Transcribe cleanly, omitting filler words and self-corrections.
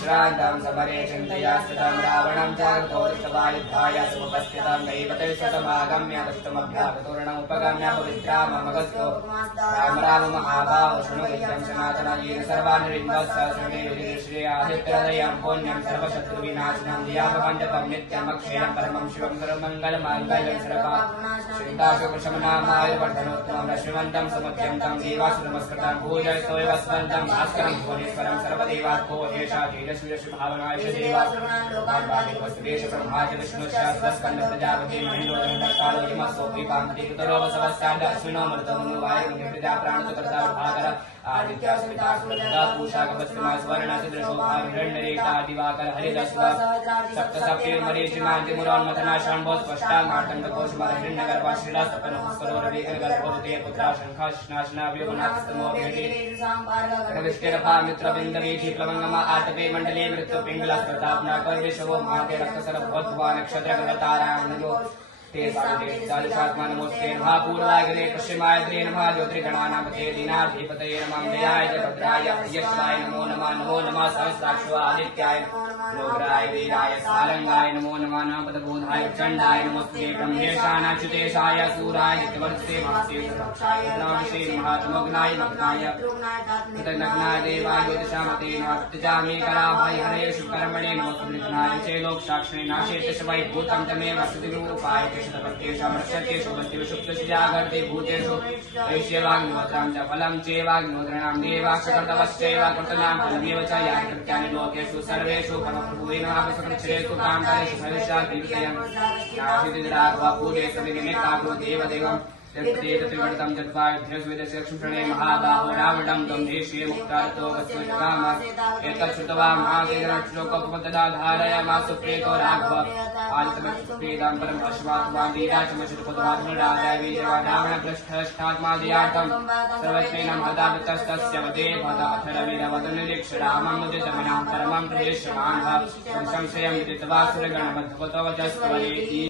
विश्रान्तं समरे चिन्तयास्ततं रावणं जागतो दृष्टवायुद्धाय समुपस्थितं दैवते समागम्य दुष्टमभ्यागतोरणमुपगम्य पवित्रामगस्तो राम राम महाभाव शृणु विद्यं सनातनयेन सर्वानिर्विघ्नस्य शृणे श्रेयादित्यदयं पुण्यं सर्वशत्रुविनाशनं धियामपञ्चकं नित्यमक्षयं परमं शिवं सर्वमङ्गलमाङ्गल्यं सर्वा श्रीताशुकुशमनामायुर्वर्धनोत्तमं श्रीमन्तं समुद्यन्तं देवासुरमस्कृतं भूजयस्तोयवस्वन्तं भास्करं भुवनेश्वरं सर्वदेवात्मो एषा तेजस्वीरश्रीभावनायश देवासुरनालोकाद्वादिवस्तुवेश ब्रह्माच विष्णुश्चास्कन्द प्रजापति महेन्द्रोदनकालो यमस्वोऽपिपान्ति कुतरोपसवस्ताण्ड अश्विनो मृतमुनो वायुर्निप्रजा प्राणसुकर्ता विभाकर आदित्यास्मितासुरदा पूषाकपस्मा स्वर्णसिद्रशोभाभिरण्डरेखा दिवाकर हरिदस्व सप्तसप्तिर्मरीचिमान्तिमुरोन्मथना शाम्भो स्पष्टा मार्तण्डकोशमरहिरण्यगर्भा श्रीलास्तपनः पुत्रा शङ्खा कृष्णाशना व्योमनाथस्तमो भेटे विष्टिरपा मित्रबिन्दवीथि प्लवङ्गमा आतपे मण्डले मृत्युपिङ्गलस्प्रतापना कर्विशवो महाते रक्तसरभवद्भुवा नक्षत्रग्रहतारायणयो ते सात्मा नमोस्ते नमः पूर्वाग्रे पश्चिमाग्रे नमः ज्योतिर्गणानापते दीनाधिपतये नमः जयाय भद्राय यशाय नमो नमः सहस्राक्षो आदित्याय लोकराय वीराय सारंगाय नमो नमः नमपदबोधाय चण्डाय नमोस्ते ब्रह्मेशानाच्युतेशाय सूराय नित्यवर्ते महस्ते रामश्री महात्मग्नाय मग्नाय कृतज्ञाय देवाय ज्योतिषामते नमः कराभाय हरे शुकर्मणे नमः सुनिघ्नाय चे लोक साक्षिणे नाशेत शवै भूतं तमेव सुदिरूपाय शुक्लजागर्ते भूतेषु ऐश्यवाग्निहोत्रां च फलं चैवाग्निहोत्राणां देवाक्षकर्तवश्चैव कृतनां फलमेव च यानि कृत्यानि लोकेषु सर्वेषु परमप्रभुविनापसकृच्छ्रेषु कान्तारेषु भविष्याद्वितीयं नाशितिराघवा पूजे सविनिमित्ताग्रो देवदेवम् त्रिवर्तं चत्वायुध्यस्विदशक्षुषणे महाबाहो रावणं त्वं देशे मुक्तार्तो वत्सोजगाम एतत् श्रुत्वा महावेदनश्लोकोपमतदाधारय मासु प्रेतो राघव आदितमक्षुप्रीतां परं अश्वात्वान् वीराचमशुतपद्वाधुरादाय वीर्यवा रावणपृष्ठष्ठात्मादियार्थं सर्वस्मेनं हतावतस्तस्य वदे भद अथरवीरवदनुरीक्ष रामं मुदितमनां परमं प्रेष्यमाणः संशयं विदित्वा सुरगणबद्धवतवचस्त्वरेति